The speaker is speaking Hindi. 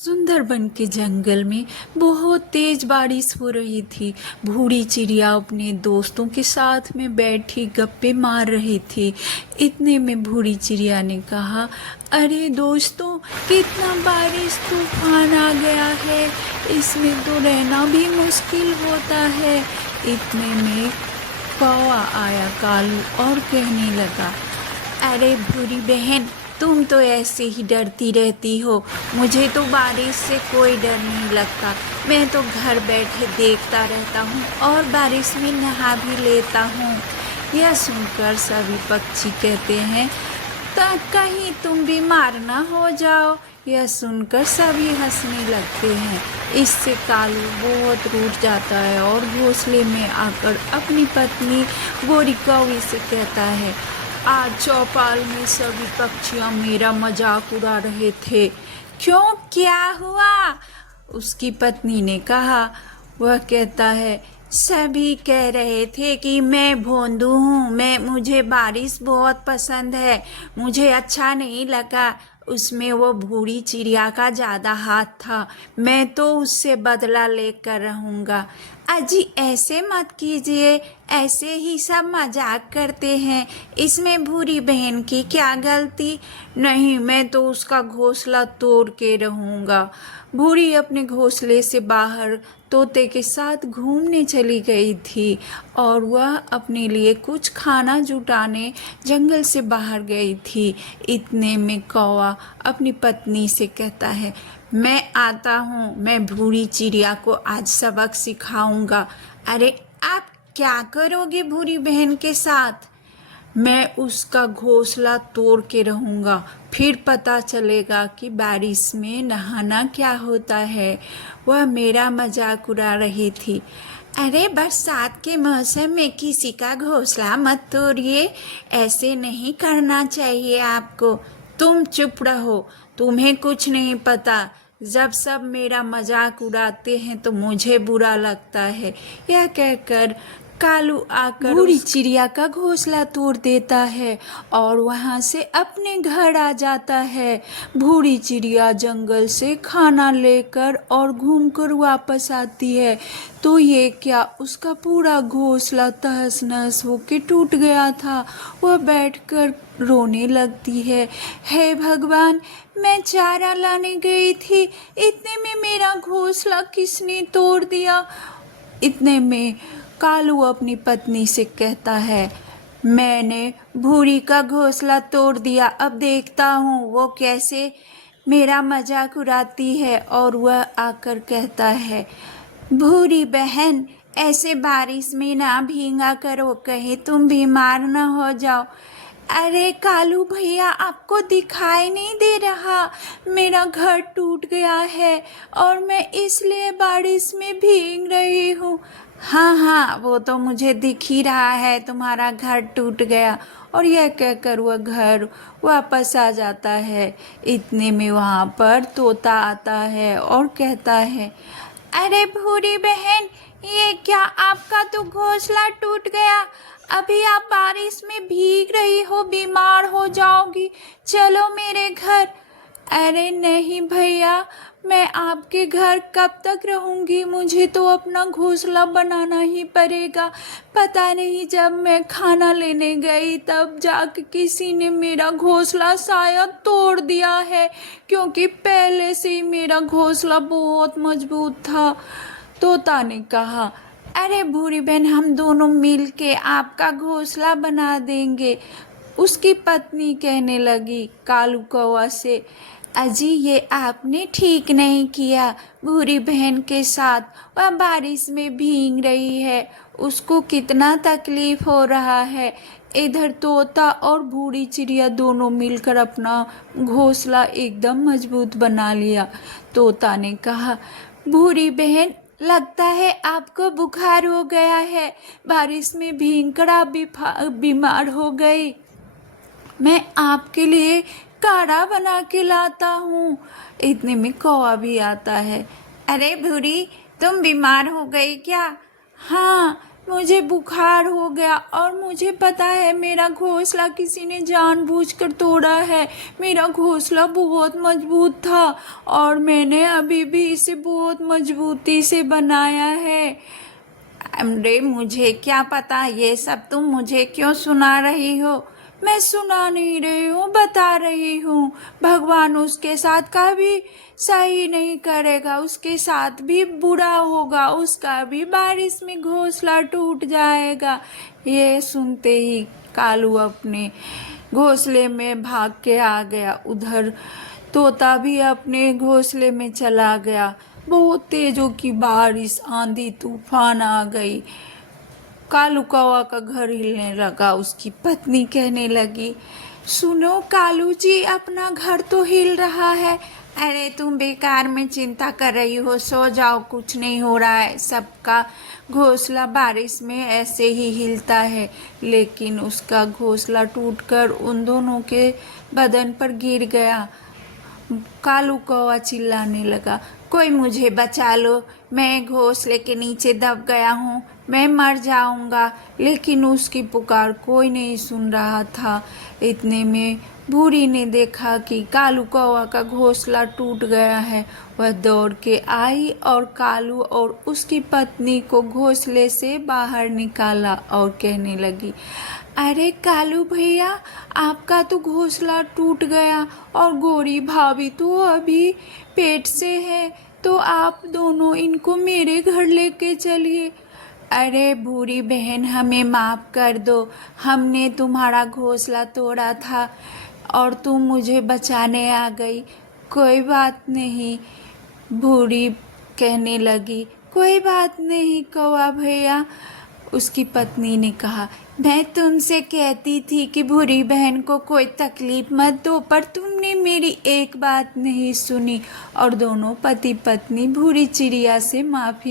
सुंदरबन के जंगल में बहुत तेज बारिश हो रही थी। बूढ़ी चिड़िया अपने दोस्तों के साथ में बैठी गप्पे मार रही थी। इतने में बूढ़ी चिड़िया ने कहा, अरे दोस्तों, कितना बारिश तूफान आ गया है, इसमें तो रहना भी मुश्किल होता है। इतने में कौवा आया कालू और कहने लगा, अरे बूढ़ी बहन, तुम तो ऐसे ही डरती रहती हो। मुझे तो बारिश से कोई डर नहीं लगता। मैं तो घर बैठे देखता रहता हूँ और बारिश में नहा भी लेता हूँ। यह सुनकर सभी पक्षी कहते हैं, तो कहीं तुम बीमार ना हो जाओ। यह सुनकर सभी हंसने लगते हैं। इससे कालू बहुत रूठ जाता है और घोंसले में आकर अपनी पत्नी गोरी कौवी से कहता है, आज चौपाल में सभी पक्षियां मेरा मजाक उड़ा रहे थे। क्यों, क्या हुआ? उसकी पत्नी ने कहा। वह कहता है, सभी कह रहे थे कि मैं भोंदू हूँ, मुझे बारिश बहुत पसंद है। मुझे अच्छा नहीं लगा, उसमें वो बूढ़ी चिड़िया का ज़्यादा हाथ था। मैं तो उससे बदला लेकर रहूँगा। अजी ऐसे मत कीजिए, ऐसे ही सब मजाक करते हैं। इसमें बूढ़ी बहन की क्या गलती? नहीं, मैं तो उसका घोंसला तोड़ के रहूँगा। बूढ़ी अपने घोंसले से बाहर तोते के साथ घूमने चली गई थी और वह अपने लिए कुछ खाना जुटाने जंगल से बाहर गई थी। इतने में कौवा अपनी पत्नी से कहता है, मैं आता हूँ, मैं बूढ़ी चिड़िया को आज सबक सिखाऊंगा। अरे आप क्या करोगे बूढ़ी बहन के साथ? मैं उसका घोंसला तोड़ के रहूँगा, फिर पता चलेगा कि बारिश में नहाना क्या होता है। वह मेरा मजाक उड़ा रही थी। अरे बरसात के मौसम में किसी का घोंसला मत तोड़िए, ऐसे नहीं करना चाहिए आपको। तुम चुप रहो, तुम्हें कुछ नहीं पता। जब सब मेरा मजाक उड़ाते हैं तो मुझे बुरा लगता है। यह कहकर कालू आकर बूढ़ी चिड़िया का घोंसला तोड़ देता है और वहां से अपने घर आ जाता है। बूढ़ी चिड़िया जंगल से खाना लेकर और घूमकर वापस आती है तो ये क्या, उसका पूरा घोंसला तहस नहस होके टूट गया था। वह बैठकर रोने लगती है, हे भगवान, मैं चारा लाने गई थी, इतने में मेरा घोंसला किसने तोड़ दिया। इतने में कालू अपनी पत्नी से कहता है, मैंने बूढ़ी का घोंसला तोड़ दिया, अब देखता हूँ वो कैसे मेरा मजाक उड़ाती है। और वह आकर कहता है, बूढ़ी बहन, ऐसे बारिश में ना भींगा करो, कहीं तुम बीमार ना हो जाओ। अरे कालू भैया, आपको दिखाई नहीं दे रहा, मेरा घर टूट गया है और मैं इसलिए बारिश में भीग रही हूँ। हाँ हाँ, वो तो मुझे दिख ही रहा है, तुम्हारा घर टूट गया। और यह कहकर वह घर वापस आ जाता है। इतने में वहाँ पर तोता आता है और कहता है, अरे बूढ़ी बहन, ये क्या, आपका तो घोंसला टूट गया। अभी आप बारिश में भीग रही हो, बीमार हो जाओगी, चलो मेरे घर। अरे नहीं भैया, मैं आपके घर कब तक रहूँगी, मुझे तो अपना घोंसला बनाना ही पड़ेगा। पता नहीं, जब मैं खाना लेने गई तब जाके किसी ने मेरा घोंसला शायद तोड़ दिया है, क्योंकि पहले से ही मेरा घोंसला बहुत मजबूत था। तोता ने कहा, अरे बूढ़ी बहन, हम दोनों मिल के आपका घोंसला बना देंगे। उसकी पत्नी कहने लगी कालू कौवा से, अजी ये आपने ठीक नहीं किया। बूढ़ी बहन के साथ वह बारिश में भीग रही है, उसको कितना तकलीफ हो रहा है। इधर तोता और बूढ़ी चिड़िया दोनों मिलकर अपना घोंसला एकदम मजबूत बना लिया। तोता ने कहा, बूढ़ी बहन, लगता है आपको बुखार हो गया है, बारिश में भीगकर आप बीमार हो गई। मैं आपके लिए काढ़ा बना के लाता हूँ। इतने में कौवा भी आता है। अरे बूढ़ी, तुम बीमार हो गई क्या? हाँ, मुझे बुखार हो गया और मुझे पता है मेरा घोंसला किसी ने जानबूझकर तोड़ा है। मेरा घोंसला बहुत मजबूत था और मैंने अभी भी इसे बहुत मजबूती से बनाया है। अरे मुझे क्या पता, ये सब तुम मुझे क्यों सुना रही हो? मैं सुना नहीं रही हूँ, बता रही हूँ। भगवान उसके साथ कभी सही नहीं करेगा, उसके साथ भी बुरा होगा, उसका भी बारिश में घोंसला टूट जाएगा। ये सुनते ही कालू अपने घोंसले में भाग के आ गया। उधर तोता भी अपने घोंसले में चला गया। बहुत तेजों की बारिश, आंधी तूफान आ गई। कालू कौवा का घर हिलने लगा। उसकी पत्नी कहने लगी, सुनो कालू जी, अपना घर तो हिल रहा है। अरे तुम बेकार में चिंता कर रही हो, सो जाओ, कुछ नहीं हो रहा है। सबका घोंसला बारिश में ऐसे ही हिलता है। लेकिन उसका घोंसला टूटकर उन दोनों के बदन पर गिर गया। कालू कौवा चिल्लाने लगा, कोई मुझे बचा लो, मैं घोंसले के नीचे दब गया हूँ, मैं मर जाऊँगा। लेकिन उसकी पुकार कोई नहीं सुन रहा था। इतने में भूरी ने देखा कि कालू कौवा का घोंसला टूट गया है। वह दौड़ के आई और कालू और उसकी पत्नी को घोंसले से बाहर निकाला और कहने लगी, अरे कालू भैया, आपका तो घोंसला टूट गया और गोरी भाभी तो अभी पेट से है, तो आप दोनों इनको मेरे घर लेके चलिए। अरे भूरी बहन, हमें माफ़ कर दो, हमने तुम्हारा घोंसला तोड़ा था और तुम मुझे बचाने आ गई। कोई बात नहीं, भूरी कहने लगी, कोई बात नहीं कौवा भैया। उसकी पत्नी ने कहा, मैं तुमसे कहती थी कि भूरी बहन को कोई तकलीफ मत दो, पर तुमने मेरी एक बात नहीं सुनी। और दोनों पति पत्नी भूरी चिड़िया से माफ़ी